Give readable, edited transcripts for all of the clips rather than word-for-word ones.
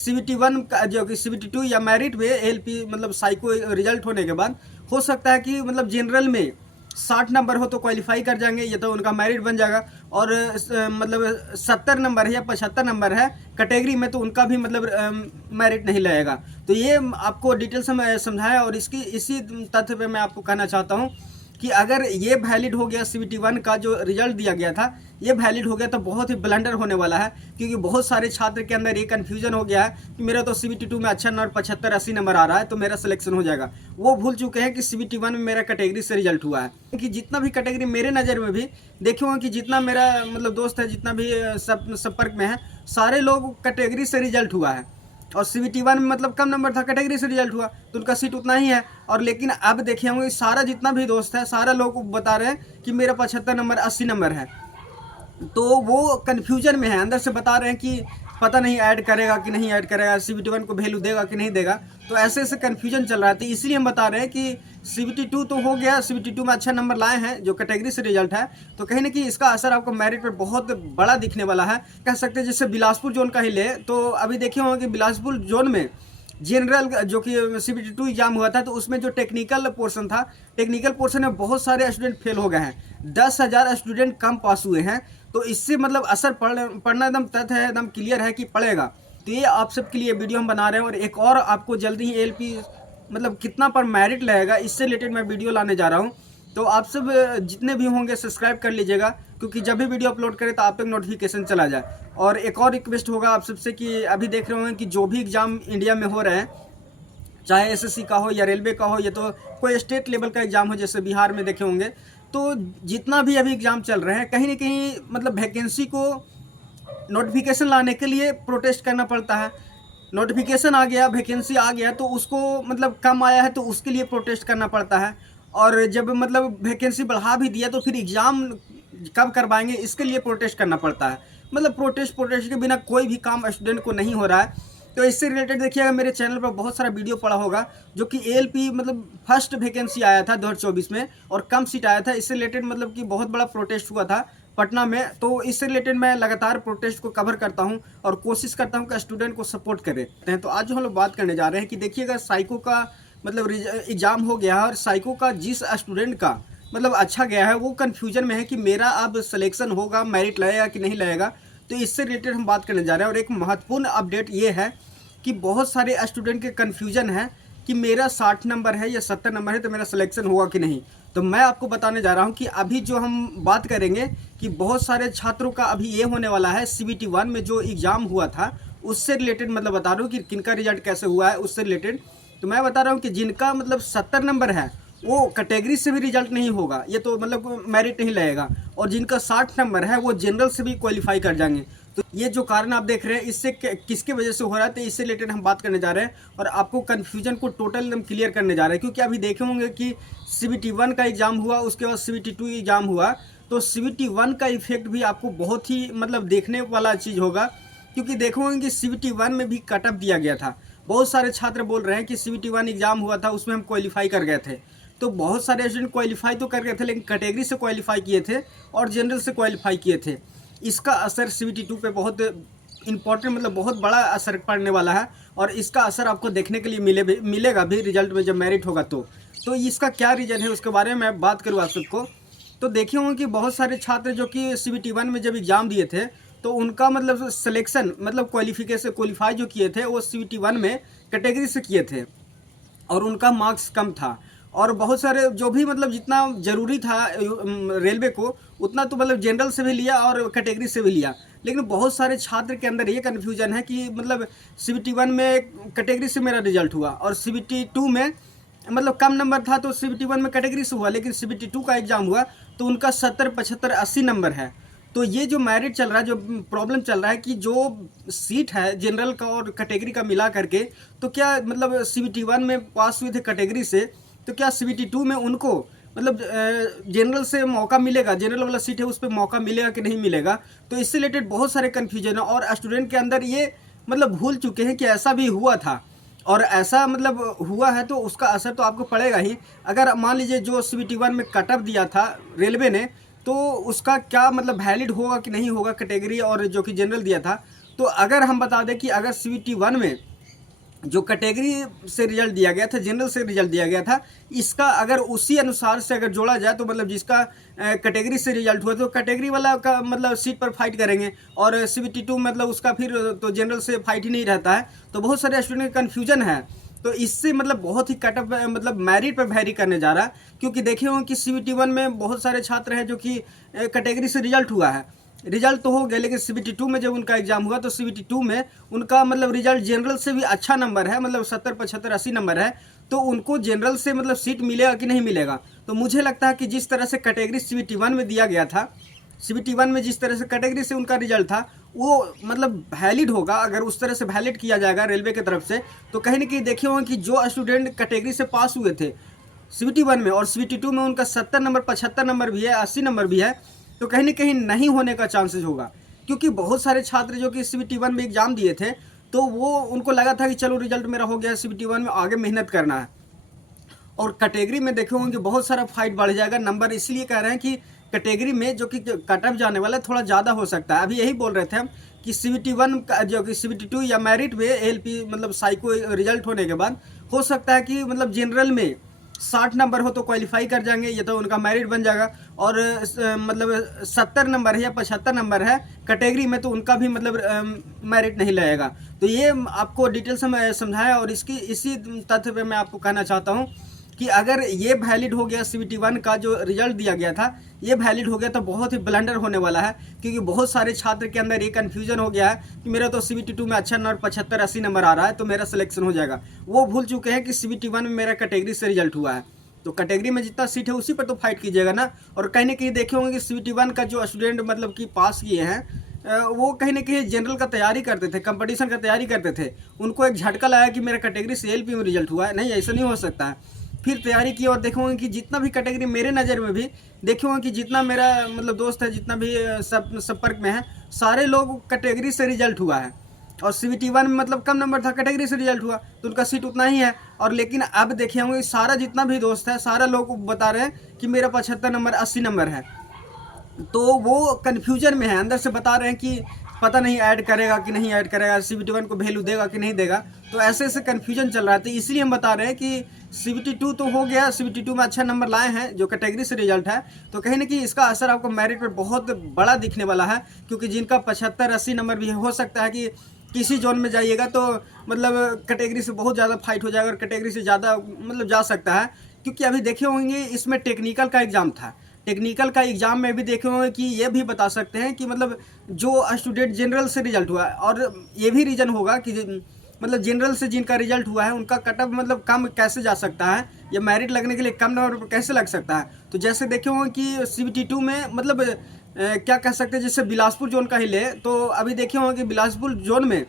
CBT 1 का जो कि सीबीटी 2 या मेरिट में एएलपी मतलब साइको रिजल्ट होने के बाद हो सकता है कि मतलब जनरल में 60 नंबर हो तो क्वालिफाई कर जाएंगे, ये तो उनका मेरिट बन जाएगा। और मतलब 70 नंबर है या 75 नंबर है कैटेगरी में, तो उनका भी मतलब मेरिट नहीं लगेगा। तो ये आपको डिटेल से मैं समझाया, और इसकी इसी तथ्य पे मैं आपको कहना चाहता हूँ कि अगर ये वैलिड हो गया सीबीटी 1 का जो रिजल्ट दिया गया था, ये वैलिड हो गया तो बहुत ही ब्लंडर होने वाला है, क्योंकि बहुत सारे छात्र के अंदर ये कन्फ्यूजन हो गया है कि मेरा तो सीबीटी 2 में अच्छा नंबर 75-80 नंबर आ रहा है तो मेरा सिलेक्शन हो जाएगा। वो भूल चुके हैं कि सीबीटी 1 में मेरा कैटेगरी से रिजल्ट हुआ है। कि जितना भी कैटेगरी मेरे नज़र में भी देखे होंगे कि जितना मेरा मतलब दोस्त है, जितना भी संपर्क में है, सारे लोग कैटेगरी से रिजल्ट हुआ है। और सीबीटी 1 में मतलब कम नंबर था, कैटेगरी से रिजल्ट हुआ तो उनका सीट उतना ही है। और लेकिन अब देखे होंगे सारा जितना भी दोस्त है, सारा लोग बता रहे हैं कि मेरा 75 नंबर 80 नंबर है। तो वो कन्फ्यूजन में है, अंदर से बता रहे हैं कि पता नहीं ऐड करेगा कि नहीं ऐड करेगा, सीबीटी 1 को वैल्यू देगा कि नहीं देगा। तो ऐसे ऐसे कन्फ्यूजन चल रहा है, तो इसलिए हम बता रहे हैं कि सीबीटी 2 तो हो गया, सीबीटी 2 में अच्छा नंबर लाए हैं जो कैटेगरी से रिजल्ट है, तो कहीं ना कहीं इसका असर आपको मेरिट पर बहुत बड़ा दिखने वाला है। कह सकते हैं जैसे बिलासपुर जोन का ही ले, तो अभी देखे होंगे कि बिलासपुर जोन में जनरल जो कि सीबीटी 2 एग्जाम हुआ था, तो उसमें जो टेक्निकल पोर्शन था, टेक्निकल पोर्शन में बहुत सारे स्टूडेंट फेल हो गए हैं, 10,000 स्टूडेंट कम पास हुए हैं। तो इससे मतलब असर पढ़ना एकदम तथ्य है, एकदम क्लियर है कि पड़ेगा। तो ये आप सबके लिए वीडियो हम बना रहे हैं, और एक और आपको जल्दी ही एएलपी मतलब कितना पर मेरिट लगेगा इससे रिलेटेड मैं वीडियो लाने जा रहा हूँ। तो आप सब जितने भी होंगे सब्सक्राइब कर लीजिएगा, क्योंकि जब भी वीडियो अपलोड करें तो आप तक नोटिफिकेशन चला जाए। और एक और रिक्वेस्ट होगा आप सबसे कि अभी देख रहे होंगे कि जो भी एग्ज़ाम इंडिया में हो रहे हैं, चाहे एसएससी का हो या रेलवे का हो, या तो कोई स्टेट लेवल का एग्ज़ाम हो जैसे बिहार में देखे होंगे, तो जितना भी अभी एग्ज़ाम चल रहे हैं कहीं ना कहीं मतलब वैकेंसी को नोटिफिकेशन लाने के लिए प्रोटेस्ट करना पड़ता है। नोटिफिकेशन आ गया, वैकेंसी आ गया, तो उसको मतलब कम आया है तो उसके लिए प्रोटेस्ट करना पड़ता है। और जब मतलब वैकेंसी बढ़ा भी दिया तो फिर एग्ज़ाम कब करवाएंगे इसके लिए प्रोटेस्ट करना पड़ता है। मतलब प्रोटेस्ट प्रोटेस्ट के बिना कोई भी काम स्टूडेंट को नहीं हो रहा है। तो इससे रिलेटेड देखिएगा मेरे चैनल पर बहुत सारा वीडियो पड़ा होगा, जो कि एएलपी मतलब फर्स्ट वैकेंसी आया था 2024 में और कम सीट आया था, इससे रिलेटेड मतलब कि बहुत बड़ा प्रोटेस्ट हुआ था पटना में। तो इससे रिलेटेड मैं लगातार प्रोटेस्ट को कवर करता हूं और कोशिश करता हूं कि स्टूडेंट को सपोर्ट करें। तो आज जो हम लोग बात करने जा रहे हैं कि देखिएगा साइको का मतलब एग्जाम हो गया है, और साइको का जिस स्टूडेंट का मतलब अच्छा गया है वो कन्फ्यूजन में है कि मेरा अब सिलेक्शन होगा, मेरिट लगेगा कि नहीं लगेगा। तो इससे रिलेटेड हम बात करने जा रहे हैं। और एक महत्वपूर्ण अपडेट ये है कि बहुत सारे स्टूडेंट के कन्फ्यूजन है कि मेरा 60 नंबर है या 70 नंबर है तो मेरा सिलेक्शन होगा कि नहीं। तो मैं आपको बताने जा रहा हूं कि अभी जो हम बात करेंगे कि बहुत सारे छात्रों का अभी ये होने वाला है, सीबीटी 1 में जो एग्ज़ाम हुआ था उससे रिलेटेड मतलब बता रहा हूँ कि किनका रिजल्ट कैसे हुआ है उससे रिलेटेड। तो मैं बता रहा हूँ कि जिनका मतलब 70 नंबर है वो कैटेगरी से भी रिजल्ट नहीं होगा, ये तो मतलब मेरिट नहीं लगेगा। और जिनका 60 नंबर है वो जनरल से भी क्वालिफाई कर जाएंगे। तो ये जो कारण आप देख रहे हैं इससे किसके वजह से हो रहा है, तो इससे रिलेटेड हम बात करने जा रहे हैं और आपको कन्फ्यूजन को टोटल एकदम क्लियर करने जा रहे हैं। क्योंकि अभी देखे होंगे कि सीबीटी 1 का एग्ज़ाम हुआ, उसके बाद सीबीटी 2 एग्ज़ाम हुआ, तो सीबीटी 1 का इफेक्ट भी आपको बहुत ही मतलब देखने वाला चीज़ होगा। क्योंकि देखोगे कि सीबीटी 1 में भी कट ऑफ दिया गया था। बहुत सारे छात्र बोल रहे हैं कि सीबीटी 1 एग्ज़ाम हुआ था उसमें हम क्वालिफाई कर गए थे। तो बहुत सारे स्टूडेंट क्वालिफाई तो कर गए थे, लेकिन कैटेगरी से क्वालिफाई किए थे और जनरल से क्वालिफाई किए थे। इसका असर सीबीटी 2 पे बहुत इंपॉर्टेंट मतलब बहुत बड़ा असर पड़ने वाला है, और इसका असर आपको देखने के लिए मिलेगा भी रिजल्ट में जब मेरिट होगा। तो इसका क्या रीज़न है उसके बारे में मैं बात करूँ आप सबको। तो देखे होंगे कि बहुत सारे छात्र जो कि सीबीटी 1 में जब एग्ज़ाम दिए थे तो उनका मतलब सिलेक्शन मतलब क्वालिफाई जो किए थे वो सीबीटी 1 में कैटेगरी से किए थे और उनका मार्क्स कम था। और बहुत सारे जो भी मतलब जितना ज़रूरी था रेलवे को उतना तो मतलब जनरल से भी लिया और कैटेगरी से भी लिया। लेकिन बहुत सारे छात्र के अंदर ये कन्फ्यूजन है कि मतलब सीबीटी 1 में कैटेगरी से मेरा रिजल्ट हुआ और सीबीटी 2 में मतलब कम नंबर था तो सीबीटी 1 में कैटेगरी से हुआ, लेकिन सीबीटी 2 का एग्ज़ाम हुआ तो उनका 70, 75, 80 नंबर है। तो ये जो मेरिट चल रहा है, जो प्रॉब्लम चल रहा है कि जो सीट है जनरल का और कैटेगरी का मिला करके, तो क्या मतलब सीबीटी 1 में पास हुए थे कैटेगरी से, तो क्या सीबीटी 2 में उनको मतलब जनरल से मौका मिलेगा, जनरल वाला सीट है उस पर मौका मिलेगा कि नहीं मिलेगा। तो इससे रिलेटेड बहुत सारे कन्फ्यूजन है और स्टूडेंट के अंदर ये मतलब भूल चुके हैं कि ऐसा भी हुआ था, और ऐसा मतलब हुआ है तो उसका असर तो आपको पड़ेगा ही। अगर मान लीजिए जो सीबीटी 1 में कट ऑफ दिया था रेलवे ने, तो उसका क्या मतलब वैलिड होगा कि नहीं होगा कैटेगरी और जो कि जनरल दिया था। तो अगर हम बता दें कि अगर CBT 1 में जो कैटेगरी से रिजल्ट दिया गया था, जनरल से रिजल्ट दिया गया था, इसका अगर उसी अनुसार से अगर जोड़ा जाए तो मतलब जिसका कैटेगरी से रिजल्ट हुआ तो कैटेगरी वाला का मतलब सीट पर फाइट करेंगे, और CBT 2 मतलब उसका फिर तो जनरल से फाइट ही नहीं रहता है। तो बहुत सारे स्टूडेंट का कन्फ्यूजन है, तो इससे मतलब बहुत ही कटअप मतलब मेरिट पर वैरी करने जा रहा है। क्योंकि देखे हो कि CBT 1 में बहुत सारे छात्र हैं जो कि कैटेगरी से रिजल्ट हुआ है, रिजल्ट तो हो गया, लेकिन CBT 2 में जब उनका एग्जाम हुआ तो CBT 2 में उनका मतलब रिजल्ट जनरल से भी अच्छा नंबर है, मतलब 70 75 80 नंबर है। तो उनको जनरल से मतलब सीट मिलेगा कि नहीं मिलेगा। तो मुझे लगता है कि जिस तरह से कैटेगरी CBT 1 में दिया गया था, CBT 1 में जिस तरह से कैटेगरी से उनका रिजल्ट था वो मतलब वैलिड होगा। अगर उस तरह से वैलिड किया जाएगा रेलवे की तरफ से, तो कहीं ना कहीं देखे होंगे कि जो स्टूडेंट कैटेगरी से पास हुए थे CBT 1 में और CBT 2 में उनका 70 नंबर 75 नंबर भी है, 80 नंबर भी है, तो कहीं ना कहीं नहीं होने का चांसेस होगा। क्योंकि बहुत सारे छात्र जो कि CBT 1 में एग्जाम दिए थे तो वो उनको लगा था कि चलो रिजल्ट मेरा हो गया, CBT 1 में आगे मेहनत करना है। और कैटेगरी में देखे होंगे कि बहुत सारा फाइट बढ़ जाएगा, नंबर इसलिए कह रहे हैं कि कैटेगरी में जो कि कटअप जाने वाला है थोड़ा ज़्यादा हो सकता है। अभी यही बोल रहे थे हम कि CBT 1 का जो कि CBT 2 या मेरिट में ALP मतलब साइको रिजल्ट होने के बाद हो सकता है कि मतलब जनरल में 60 नंबर हो तो क्वालिफाई कर जाएंगे, ये तो उनका मेरिट बन जाएगा। और मतलब 70 नंबर है या 75 नंबर है कैटेगरी में तो उनका भी मतलब मेरिट नहीं लगेगा। तो ये आपको डिटेल से मैं समझाया, और इसी तथ्य पे मैं आपको कहना चाहता हूँ कि अगर ये वैलिड हो गया CBT 1 का जो रिजल्ट दिया गया था, ये वैलिड हो गया तो बहुत ही ब्लंडर होने वाला है। क्योंकि बहुत सारे छात्र के अंदर ये कन्फ्यूजन हो गया है कि मेरा तो CBT 2 में अच्छा नंबर 75 80 नंबर आ रहा है तो मेरा सिलेक्शन हो जाएगा। वो भूल चुके हैं कि CBT 1 में मेरा कैटेगरी से रिजल्ट हुआ है, तो कैटेगरी में जितना सीट है उसी पर तो फाइट कीजिएगा ना। और कहीं ना कहीं देखे होंगे कि CBT 1 का जो स्टूडेंट मतलब कि पास किए हैं वो कहीं ना कहीं जनरल का तैयारी करते थे, कंपटीशन का तैयारी करते थे, उनको एक झटका लाया कि मेरा कैटेगरी से ALP में रिजल्ट हुआ है। नहीं, ऐसा नहीं हो सकता है। फिर तैयारी की और देखोगे कि जितना भी कैटेगरी मेरे नज़र में भी देखोगे कि जितना मेरा मतलब दोस्त है, जितना भी सब संपर्क में है, सारे लोग कैटेगरी से रिजल्ट हुआ है। और CBT 1 में मतलब कम नंबर था, कैटेगरी से रिजल्ट हुआ तो उनका सीट उतना ही है। और लेकिन अब देखे होंगे सारा जितना भी दोस्त है सारा लोग बता रहे हैं कि मेरा 75 नंबर 80 नंबर है। तो वो कन्फ्यूजन में है, अंदर से बता रहे हैं कि पता नहीं ऐड करेगा कि नहीं ऐड करेगा, CBT 1 को वैल्यू देगा कि नहीं देगा। तो ऐसे ऐसे कन्फ्यूजन चल रहा है। तो इसलिए हम बता रहे हैं कि CBT 2 तो हो गया, CBT 2 में अच्छा नंबर लाए हैं जो कैटेगरी से रिजल्ट है, तो कहीं ना कहीं इसका असर आपको मेरिट पर बहुत बड़ा दिखने वाला है। क्योंकि जिनका 75 80 नंबर भी हो सकता है कि किसी जोन में जाइएगा तो मतलब कैटेगरी से बहुत ज़्यादा फाइट हो जाएगा और कैटेगरी से ज़्यादा मतलब जा सकता है। क्योंकि अभी देखे होंगे इसमें टेक्निकल का एग्ज़ाम था, टेक्निकल का एग्ज़ाम में भी देखे होंगे कि ये भी बता सकते हैं कि मतलब जो स्टूडेंट जनरल से रिजल्ट हुआ है, और ये भी रीज़न होगा कि मतलब जनरल से जिनका रिजल्ट हुआ है उनका कटअप मतलब कम कैसे जा सकता है, या मेरिट लगने के लिए कम नंबर पर कैसे लग सकता है। तो जैसे देखे होंगे कि CBT 2 में मतलब क्या कह सकते हैं, जैसे बिलासपुर जोन का ही ले तो अभी देखे होंगे कि बिलासपुर जोन में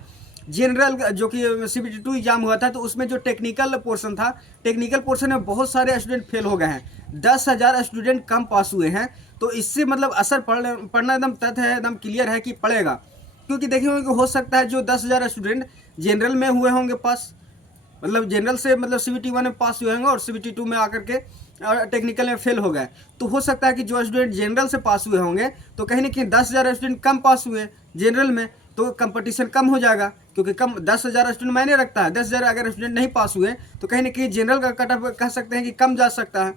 जनरल जो कि CBT 2 एग्जाम हुआ था तो उसमें जो टेक्निकल पोर्शन था, टेक्निकल पोर्शन में बहुत सारे स्टूडेंट फेल हो गए हैं, 10,000 स्टूडेंट कम पास हुए हैं। तो इससे मतलब असर पड़ना एकदम तथ्य है, एकदम क्लियर है कि पड़ेगा। क्योंकि देखे होंगे कि हो सकता है जो 10,000 स्टूडेंट जनरल में हुए होंगे पास, मतलब जनरल से मतलब CBT 1 में पास हुए होंगे और CBT 2 में आकर के टेक्निकल में फेल हो गए, तो हो सकता है कि जो स्टूडेंट जनरल से पास हुए होंगे तो कहीं ना कहीं 10,000 स्टूडेंट कम पास हुए जनरल में, तो कंपटीशन कम हो जाएगा। क्योंकि कम 10,000 स्टूडेंट मायने रखता है, 10,000 अगर स्टूडेंट नहीं पास हुए तो कहीं ना कहीं जनरल का कटअप कह सकते हैं कि कम जा सकता है,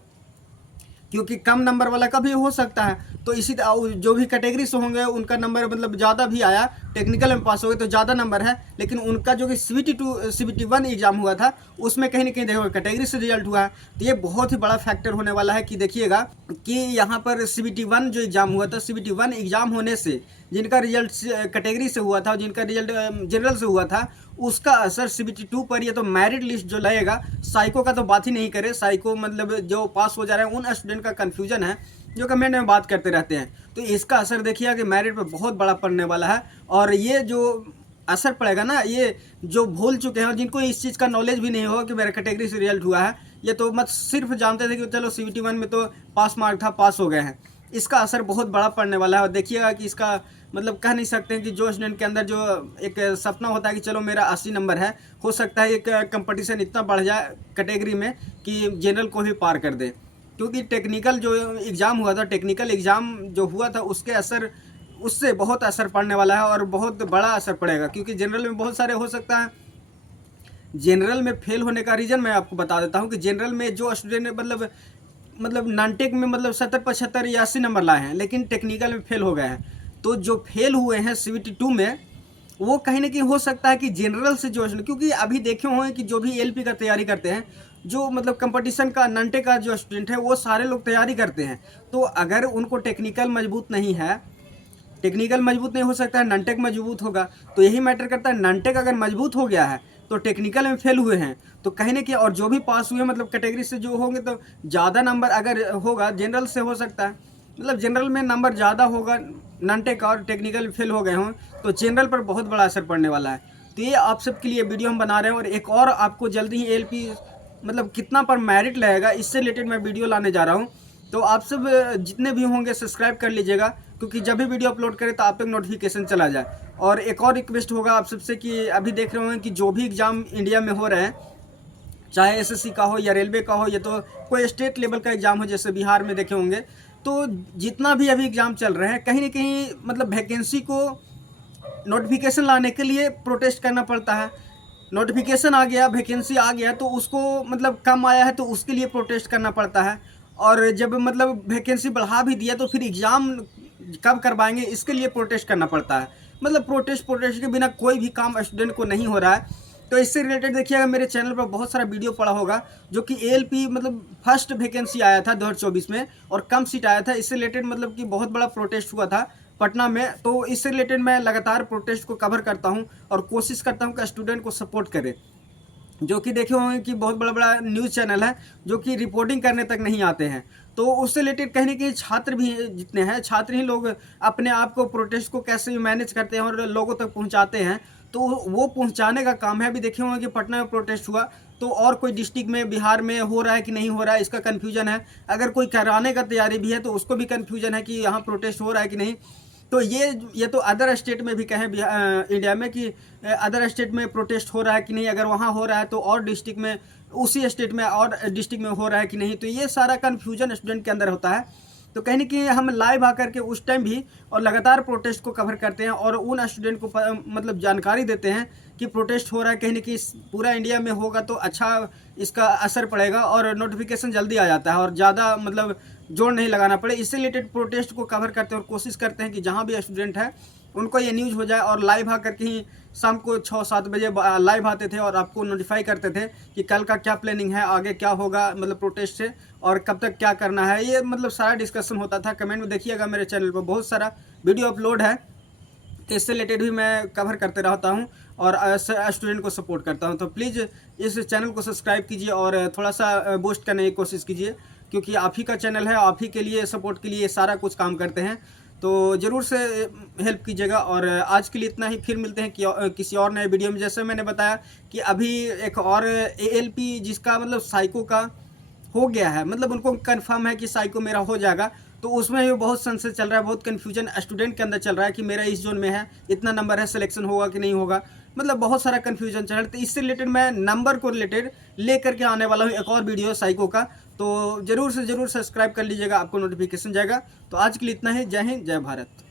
क्योंकि कम नंबर वाला का भी हो सकता है। तो इसी जो भी कैटेगरी से होंगे उनका नंबर मतलब ज़्यादा भी आया, टेक्निकल में पास हो गए तो ज़्यादा नंबर है, लेकिन उनका जो कि CBT 1 एग्जाम हुआ था उसमें कहीं ना कहीं देखो कैटेगरी से रिजल्ट हुआ है। तो ये बहुत ही बड़ा फैक्टर होने वाला है कि देखिएगा कि यहाँ पर CBT 1 जो एग्जाम हुआ था, CBT 1 एग्जाम होने से जिनका रिजल्ट कैटेगरी से हुआ था और जिनका रिजल्ट जनरल से हुआ था उसका असर CBT 2 पर, ये तो मेरिट लिस्ट जो लगेगा, साइको का तो बात ही नहीं करे। साइको मतलब जो पास हो जा रहे हैं उन स्टूडेंट का कन्फ्यूजन है जो कमेंट में बात करते रहते हैं, तो इसका असर देखिएगा कि मेरिट पर बहुत बड़ा पड़ने वाला है। और ये जो असर पड़ेगा ना, ये जो भूल चुके हैं और जिनको इस चीज़ का नॉलेज भी नहीं होगा कि मेरा कैटेगरी से रिजल्ट हुआ है, ये तो मत सिर्फ जानते थे कि चलो CBT 1 में तो पास मार्क था, पास हो गए हैं, इसका असर बहुत बड़ा पड़ने वाला है। और देखिएगा कि इसका मतलब कह नहीं सकते हैं कि जो स्टूडेंट के अंदर जो एक सपना होता है कि चलो मेरा 80 नंबर है, हो सकता है एक कंपटीशन इतना बढ़ जाए कैटेगरी में कि जनरल को भी पार कर दे। क्योंकि टेक्निकल जो एग्ज़ाम हुआ था, टेक्निकल एग्ज़ाम जो हुआ था उसके असर उससे बहुत असर पड़ने वाला है और बहुत बड़ा असर पड़ेगा, क्योंकि जनरल में बहुत सारे हो सकता है। जनरल में फेल होने का रीज़न मैं आपको बता देता हूँ कि जनरल में जो स्टूडेंट मतलब नॉन-टेक में मतलब 70, 75 या 80 नंबर लाए हैं, लेकिन टेक्निकल में फेल हो गए हैं। तो जो फेल हुए हैं सीबीटी 2 में, वो कहीं न कहीं हो सकता है कि जनरल से जो, क्योंकि अभी देखे होंगे कि जो भी एलपी का तैयारी करते हैं, जो मतलब कंपटीशन का नॉन-टेक का जो स्टूडेंट है, वो सारे लोग तैयारी करते हैं। तो अगर उनको टेक्निकल मजबूत नहीं है, टेक्निकल मजबूत नहीं हो सकता है, नॉन-टेक मजबूत होगा। तो यही मैटर करता है, नॉन-टेक अगर मजबूत हो गया है तो टेक्निकल में फेल हुए हैं, तो कहीं न कहीं, और जो भी पास हुए मतलब कैटेगरी से जो होंगे, तो ज़्यादा नंबर अगर होगा, जनरल से हो सकता है, मतलब जनरल में नंबर ज़्यादा होगा, नॉन-टेक और टेक्निकल फेल हो गए हों, तो जनरल पर बहुत बड़ा असर पड़ने वाला है। तो ये आप सबके लिए वीडियो हम बना रहे हैं, और एक और आपको जल्दी ही एलपी मतलब कितना पर मेरिट लगेगा, इससे रिलेटेड मैं वीडियो लाने जा रहा हूँ। तो आप सब जितने भी होंगे सब्सक्राइब कर लीजिएगा, क्योंकि जब भी वीडियो अपलोड करें तो आप तक नोटिफिकेशन चला जाए। और एक और रिक्वेस्ट होगा आप सबसे कि अभी देख रहे होंगे कि जो भी एग्ज़ाम इंडिया में हो रहे हैं, चाहे एसएससी का हो या रेलवे का हो, या तो कोई स्टेट लेवल का एग्ज़ाम हो, जैसे बिहार में देखे होंगे, तो जितना भी अभी एग्ज़ाम चल रहे हैं, कहीं न कहीं मतलब वैकेंसी को नोटिफिकेशन लाने के लिए प्रोटेस्ट करना पड़ता है। नोटिफिकेशन आ गया, वैकेंसी आ गया, तो उसको मतलब कम आया है तो उसके लिए प्रोटेस्ट करना पड़ता है। और जब मतलब वैकेंसी बढ़ा भी दिया तो फिर एग्ज़ाम कब करवाएंगे, इसके लिए प्रोटेस्ट करना पड़ता है। मतलब प्रोटेस्ट के बिना कोई भी काम स्टूडेंट को नहीं हो रहा है। तो इससे रिलेटेड देखिएगा, मेरे चैनल पर बहुत सारा वीडियो पड़ा होगा, जो कि एएलपी मतलब फर्स्ट वैकेंसी आया था 2024 में, और कम सीट आया था। इससे रिलेटेड मतलब कि बहुत बड़ा प्रोटेस्ट हुआ था पटना में। तो इससे रिलेटेड मैं लगातार प्रोटेस्ट को कवर करता हूँ और कोशिश करता हूँ कि स्टूडेंट को सपोर्ट करे। जो कि देखे होंगे कि बहुत बड़ा-बड़ा न्यूज़ चैनल है, जो कि रिपोर्टिंग करने तक नहीं आते हैं। तो उससे रिलेटेड कहीं न कहीं छात्र भी जितने हैं, छात्र ही लोग अपने आप को, प्रोटेस्ट को कैसे मैनेज करते हैं और लोगों तक पहुँचाते हैं। तो वो पहुँचाने का काम है। अभी देखे होंगे कि पटना में प्रोटेस्ट हुआ, तो और कोई डिस्ट्रिक्ट में, बिहार में हो रहा है कि नहीं हो रहा है, इसका कन्फ्यूज़न है। अगर कोई कराने का तैयारी भी है, तो उसको भी कन्फ्यूज़न है कि यहाँ प्रोटेस्ट हो रहा है कि नहीं। तो ये तो अदर स्टेट में भी कहें, इंडिया में, कि अदर स्टेट में प्रोटेस्ट हो रहा है कि नहीं, अगर वहाँ हो रहा है तो और डिस्ट्रिक्ट में, उसी स्टेट में और डिस्ट्रिक्ट में हो रहा है कि नहीं। तो ये सारा कन्फ्यूजन स्टूडेंट के अंदर होता है। तो कहीं न कहीं हम लाइव आकर के उस टाइम भी और लगातार प्रोटेस्ट को कवर करते हैं, और उन स्टूडेंट को मतलब जानकारी देते हैं कि प्रोटेस्ट हो रहा है। कहीं न कहीं पूरा इंडिया में होगा तो अच्छा इसका असर पड़ेगा, और नोटिफिकेशन जल्दी आ जाता है, और ज़्यादा मतलब जोर नहीं लगाना पड़े। इससे रिलेटेड प्रोटेस्ट को कवर करते हैं, और कोशिश करते हैं कि जहाँ भी स्टूडेंट है उनको ये न्यूज़ हो जाए। और लाइव आकर के ही शाम को 6-7 बजे लाइव आते थे और आपको नोटिफाई करते थे कि कल का क्या प्लानिंग है, आगे क्या होगा मतलब प्रोटेस्ट से, और कब तक क्या करना है। ये मतलब सारा डिस्कशन होता था। कमेंट में देखिएगा, मेरे चैनल पर बहुत सारा वीडियो अपलोड है, तो इससे रिलेटेड भी मैं कवर करते रहता हूँ और स्टूडेंट को सपोर्ट करता हूँ। तो प्लीज़ इस चैनल को सब्सक्राइब कीजिए और थोड़ा सा बूस्ट करने की कोशिश कीजिए, क्योंकि आप ही का चैनल है, आप ही के लिए सपोर्ट के लिए सारा कुछ काम करते हैं। तो ज़रूर से हेल्प कीजिएगा। और आज के लिए इतना ही, फिर मिलते हैं कि किसी और नए वीडियो में। जैसे मैंने बताया कि अभी एक और एएलपी जिसका मतलब साइको का हो गया है, मतलब उनको कंफर्म है कि साइको मेरा हो जाएगा, तो उसमें भी बहुत संशय चल रहा है, बहुत कन्फ्यूजन स्टूडेंट के अंदर चल रहा है कि मेरा इस जोन में है, इतना नंबर है, सिलेक्शन होगा कि नहीं होगा, मतलब बहुत सारा कन्फ्यूजन चल रहा है। तो इससे रिलेटेड मैं नंबर को रिलेटेड लेकर के आने वाला हूँ एक और वीडियो साइको का। तो ज़रूर से ज़रूर सब्सक्राइब कर लीजिएगा, आपको नोटिफिकेशन जाएगा। तो आज के लिए इतना ही। जय हिंद, जय भारत।